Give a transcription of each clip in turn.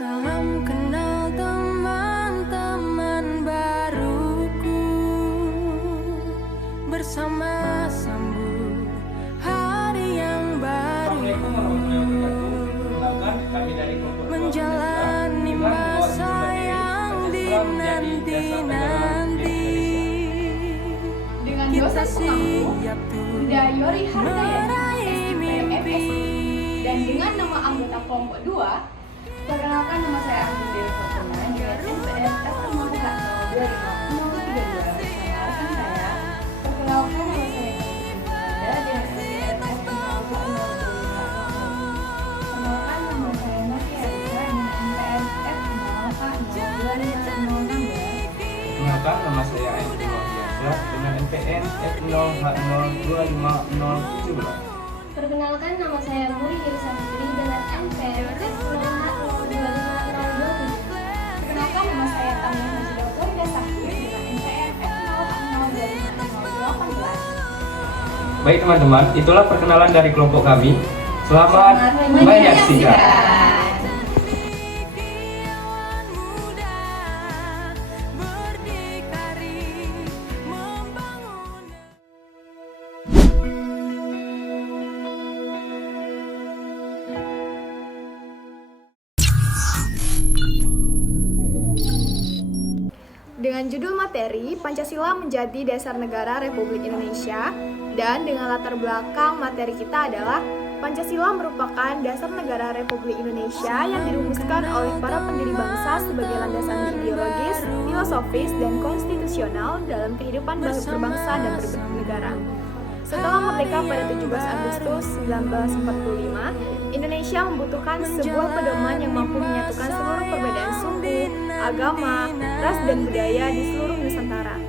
Salam kenal teman-teman baruku, bersama sambut hari yang baru, menjalani masa yang dinanti-nanti. Dengan dosen pengampu Bunda Yori Hardayani, SIPMFSI, dan dengan nama anggota kelompok 2, perkenalkan nama saya Anggun Dewi Fortuna dengan NPM F0H0250332 bersama rekan saya. Perkenalkan nama saya Bunda dengan NPM F0H025. Perkenalkan nama saya Novi Arisa dengan NPM F0H02516. Perkenalkan nama saya Aindri Noviasa dengan NPM F0H0250017. Perkenalkan nama saya Muri Hirsa Fitri dengan NPM F0H0250027. Perkenalkan nama saya Tamia Majida Florida Sakti dengan NPM F0H02518. Baik teman-teman, itulah perkenalan dari kelompok kami. Selamat menyaksikan. Dengan judul materi, Pancasila menjadi dasar negara Republik Indonesia, dan dengan latar belakang materi kita adalah Pancasila merupakan dasar negara Republik Indonesia yang dirumuskan oleh para pendiri bangsa sebagai landasan ideologis, filosofis, dan konstitusional dalam kehidupan berbangsa dan bernegara. Setelah merdeka pada 17 Agustus 1945, Indonesia membutuhkan sebuah pedoman yang mampu menyatukan seluruh perbedaan suku, agama, ras, dan budaya di seluruh Nusantara.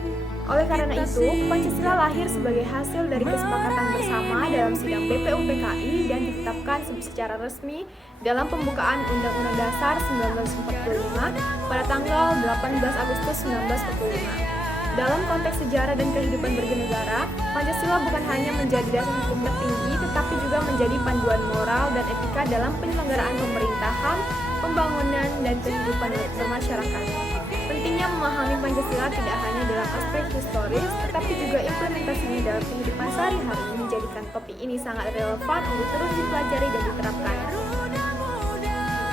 Oleh karena itu, Pancasila lahir sebagai hasil dari kesepakatan bersama dalam sidang BPUPKI dan ditetapkan secara resmi dalam pembukaan Undang-Undang Dasar 1945 pada tanggal 18 Agustus 1945. Dalam konteks sejarah dan kehidupan bernegara, Pancasila bukan hanya menjadi dasar hukum tertinggi, tetapi juga menjadi panduan moral dan etika dalam penyelenggaraan pemerintahan, pembangunan, dan kehidupan bermasyarakat. Pentingnya memahami Pancasila tidak hanya dalam aspek historis, tetapi juga implementasinya dalam kehidupan sehari-hari menjadikan topik ini sangat relevan untuk terus dipelajari dan diterapkan.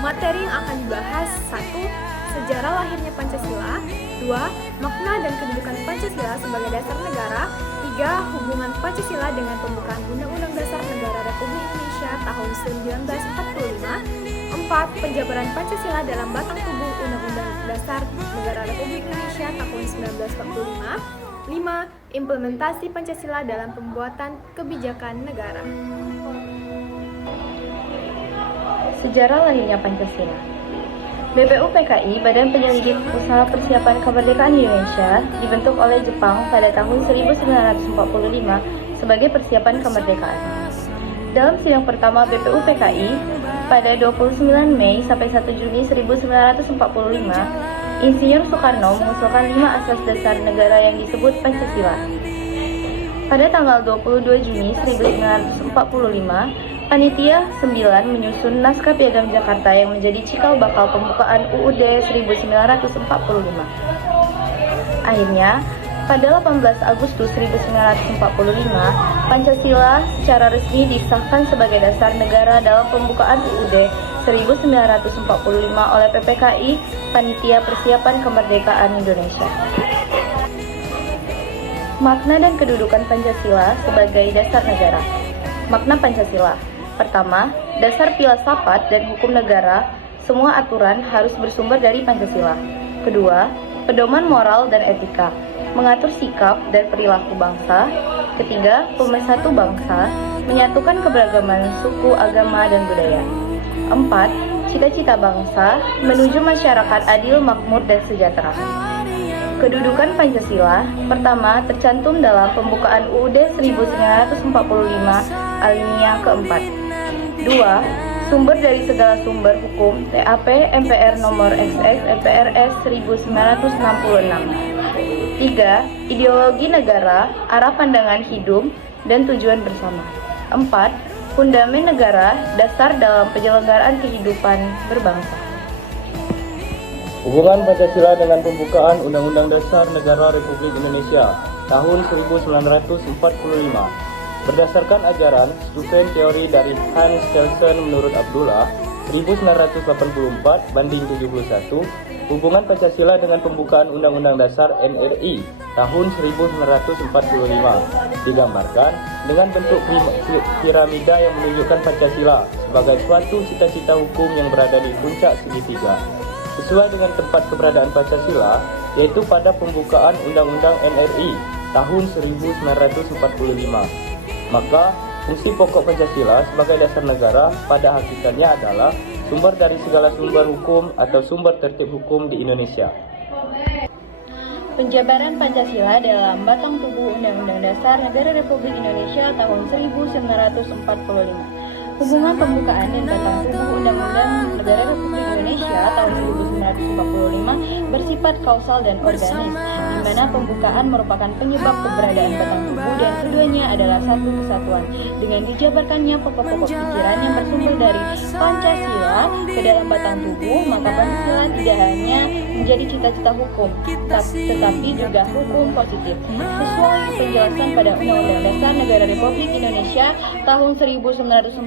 Materi yang akan dibahas: 1. Sejarah lahirnya Pancasila. 2. Makna dan kedudukan Pancasila sebagai dasar negara. 3. Hubungan Pancasila dengan pembukaan Undang-Undang Dasar Negara Republik Indonesia tahun 1945. 4. Penjabaran Pancasila dalam batang tubuh Undang-Undang Dasar Negara Republik Indonesia tahun 1945. 5. Implementasi Pancasila dalam pembuatan kebijakan negara. Sejarah lahirnya Pancasila. BPUPKI, Badan Penyelidik Usaha Persiapan Kemerdekaan Indonesia, dibentuk oleh Jepang pada tahun 1945 sebagai persiapan kemerdekaan. Dalam sidang pertama BPUPKI pada 29 Mei sampai 1 Juni 1945, Insinyur Soekarno mengusulkan 5 asas dasar negara yang disebut Pancasila. Pada tanggal 22 Juni 1945, Panitia 9 menyusun naskah Piagam Jakarta yang menjadi cikal bakal pembukaan UUD 1945. Akhirnya, pada 18 Agustus 1945, Pancasila secara resmi disahkan sebagai dasar negara dalam pembukaan UUD 1945 oleh PPKI, Panitia Persiapan Kemerdekaan Indonesia. Makna dan kedudukan Pancasila sebagai dasar negara. Makna Pancasila. Pertama, dasar filsafat dan hukum negara, semua aturan harus bersumber dari Pancasila. Kedua, pedoman moral dan etika, mengatur sikap dan perilaku bangsa. Ketiga, pemersatu bangsa, menyatukan keberagaman suku, agama, dan budaya. 4. Cita-cita bangsa, menuju masyarakat adil, makmur, dan sejahtera. Kedudukan Pancasila. Pertama, tercantum dalam pembukaan UUD 1945 alinea keempat. 2. Sumber dari segala sumber hukum TAP MPR nomor XX MPRS 1966. 3. Ideologi negara, arah pandangan hidup, dan tujuan bersama. 4. Fundamen negara, dasar dalam penyelenggaraan kehidupan berbangsa. Hubungan Pancasila dengan pembukaan Undang-Undang Dasar Negara Republik Indonesia tahun 1945. Berdasarkan ajaran Stufen teori dari Hans Kelsen menurut Abdullah 1984 banding 71, hubungan Pancasila dengan pembukaan Undang-Undang Dasar NRI tahun 1945 digambarkan dengan bentuk piramida yang menunjukkan Pancasila sebagai suatu cita-cita hukum yang berada di puncak segitiga. Sesuai dengan tempat keberadaan Pancasila, yaitu pada pembukaan Undang-Undang NRI tahun 1945. Maka, fungsi pokok Pancasila sebagai dasar negara pada hakikatnya adalah sumber dari segala sumber hukum atau sumber tertib hukum di Indonesia. Penjabaran Pancasila dalam batang tubuh Undang-Undang Dasar Negara Republik Indonesia tahun 1945. Hubungan pembukaan dan batang tubuh Undang-Undang Negara Republik Indonesia tahun 1945 bersifat kausal dan organis, di mana pembukaan merupakan penyebab keberadaan batang tubuh dan keduanya adalah satu kesatuan. Dengan dijabarkannya pokok-pokok pikiran yang bersumber dari Pancasila ke dalam batang tubuh, maka Pancasila tidak hanya menjadi cita-cita hukum, tetapi juga hukum positif. Sesuai penjelasan pada Undang-Undang Dasar Negara Republik Indonesia tahun 1945,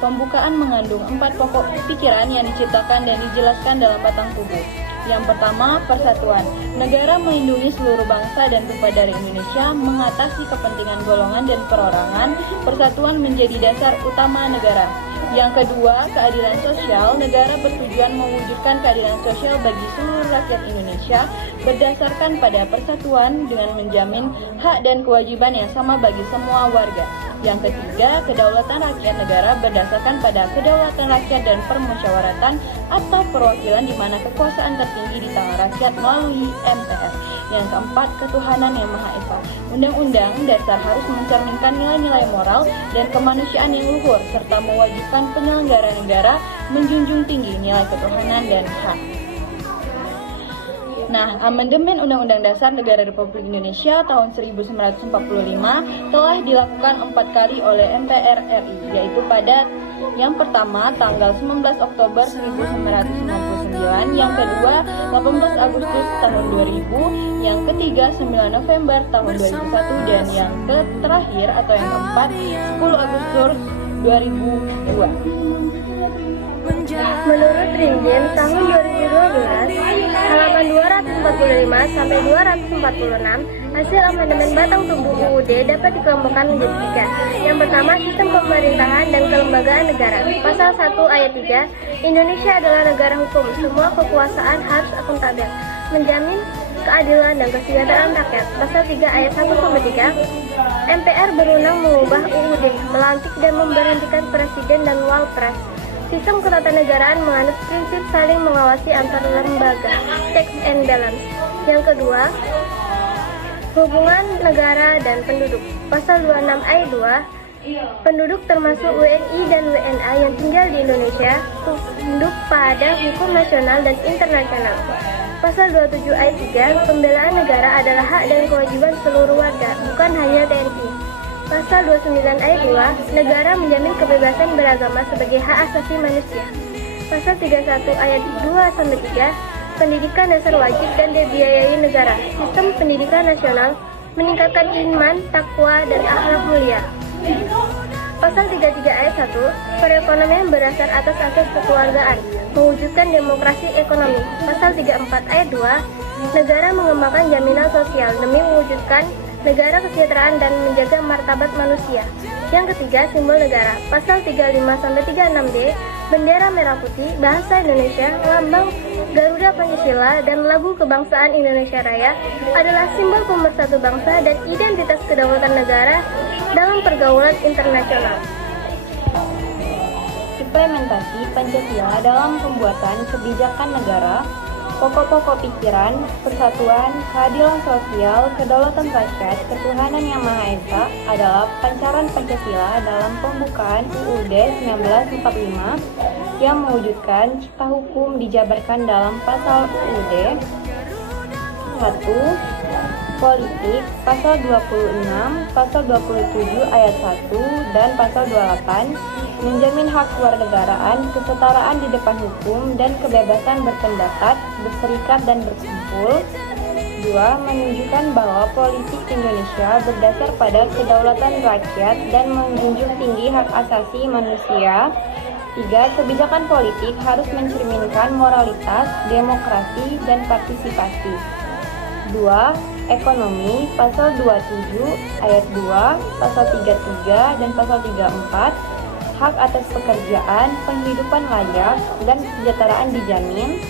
pembukaan mengandung 4 pokok pikiran yang diciptakan dan dijelaskan dalam batang tubuh. Yang pertama, persatuan. Negara melindungi seluruh bangsa dan tumpah dari Indonesia, mengatasi kepentingan golongan dan perorangan. Persatuan menjadi dasar utama negara. Yang kedua, keadilan sosial. Negara bertujuan mewujudkan keadilan sosial bagi seluruh rakyat Indonesia berdasarkan pada persatuan dengan menjamin hak dan kewajiban yang sama bagi semua warga. Yang ketiga, kedaulatan rakyat negara berdasarkan pada kedaulatan rakyat dan permusyawaratan atau perwakilan di mana kekuasaan tertinggi di tangan rakyat melalui MPR. Yang keempat, ketuhanan yang Maha Esa. Undang-undang dasar harus mencerminkan nilai-nilai moral dan kemanusiaan yang luhur serta mewajibkan penyelenggara negara menjunjung tinggi nilai ketuhanan dan hak. Nah, amandemen Undang-Undang Dasar Negara Republik Indonesia tahun 1945 telah dilakukan 4 kali oleh MPR RI, yaitu pada yang pertama tanggal 19 Oktober 1999, yang kedua 18 Agustus tahun 2000, yang ketiga 9 November tahun 2001, dan yang terakhir atau yang keempat 10 Agustus 2002. Menurut Rinjen tahun 2012, halaman 245 sampai 246, hasil amandemen batang tubuh UUD dapat dikelompokkan menjadi 3. Yang pertama, sistem pemerintahan dan kelembagaan negara. Pasal 1 ayat 3, Indonesia adalah negara hukum. Semua kekuasaan harus akuntabel, menjamin keadilan dan kesejahteraan rakyat. Pasal 3 ayat 1-3, MPR berwenang mengubah UUD, melantik dan memberhentikan presiden dan wapres. Sistem ketatanegaraan menganut prinsip saling mengawasi antar lembaga, checks and balance. Yang kedua, hubungan negara dan penduduk. Pasal 26 ayat 2, penduduk termasuk WNI dan WNA yang tinggal di Indonesia tunduk pada hukum nasional dan internasional. Pasal 27 ayat 3, pembelaan negara adalah hak dan kewajiban seluruh warga, bukan hanya TNI. Pasal 29 ayat 2, negara menjamin kebebasan beragama sebagai hak asasi manusia. Pasal 31 ayat 2-3, pendidikan dasar wajib dan dibiayai negara. Sistem pendidikan nasional meningkatkan iman, takwa, dan akhlak mulia. Pasal 33 ayat 1, perekonomian berdasar atas asas kekeluargaan, mewujudkan demokrasi ekonomi. Pasal 34 ayat 2, negara mengembangkan jaminan sosial demi mewujudkan negara kesejahteraan dan menjaga martabat manusia. Yang ketiga, simbol negara. Pasal 35-36D, bendera merah putih, bahasa Indonesia, lambang Garuda Pancasila, dan lagu kebangsaan Indonesia Raya adalah simbol pemersatu bangsa dan identitas kedaulatan negara dalam pergaulan internasional. Implementasi Pancasila dalam pembuatan kebijakan negara. Pokok-pokok pikiran, persatuan, keadilan sosial, kedaulatan rakyat, ketuhanan yang Maha Esa adalah pancaran Pancasila dalam pembukaan UUD 1945 yang mewujudkan cita hukum dijabarkan dalam pasal UUD 1 Politik, pasal 26, pasal 27 ayat 1, dan pasal 28 menjamin hak kewarganegaraan, kesetaraan di depan hukum, dan kebebasan berpendapat, berserikat, dan berkumpul. 2. Menunjukkan bahwa politik Indonesia berdasar pada kedaulatan rakyat dan menjunjung tinggi hak asasi manusia. 3. Kebijakan politik harus mencerminkan moralitas, demokrasi, dan partisipasi. 2. Ekonomi, pasal 27 ayat 2, pasal 33 dan pasal 34, hak atas pekerjaan, penghidupan layak, dan kesejahteraan dijamin.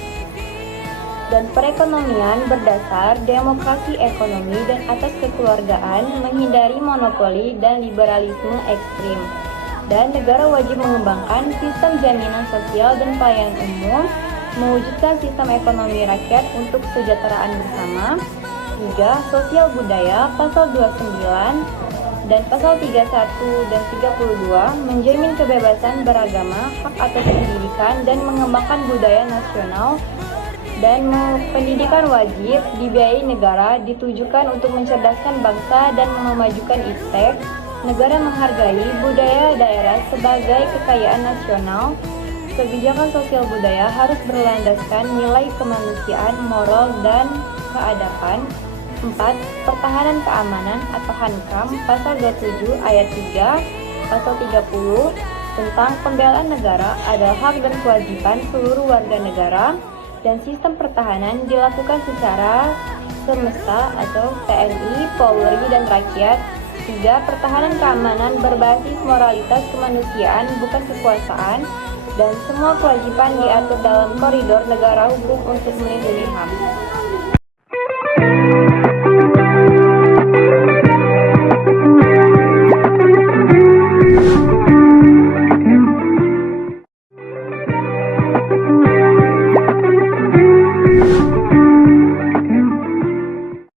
Dan perekonomian berdasar demokrasi ekonomi dan atas kekeluargaan, menghindari monopoli dan liberalisme ekstrim. Dan negara wajib mengembangkan sistem jaminan sosial dan pelayanan umum, mewujudkan sistem ekonomi rakyat untuk kesejahteraan bersama. 3. Sosial budaya, pasal 29 dan pasal 31 dan 32 menjamin kebebasan beragama, hak atas pendidikan, dan mengembangkan budaya nasional. Dan pendidikan wajib dibiayai negara, ditujukan untuk mencerdaskan bangsa dan memajukan iptek. Negara menghargai budaya daerah sebagai kekayaan nasional. Kebijakan sosial budaya harus berlandaskan nilai kemanusiaan, moral, dan keadaban. 4. Pertahanan keamanan atau HANKAM, pasal 27 ayat 3, pasal 30 tentang pembelaan negara adalah hak dan kewajiban seluruh warga negara, dan sistem pertahanan dilakukan secara semesta atau TNI, Polri, dan rakyat. 3. Pertahanan keamanan berbasis moralitas kemanusiaan, bukan kekuasaan, dan semua kewajiban diatur dalam koridor negara hukum untuk melindungi HAM.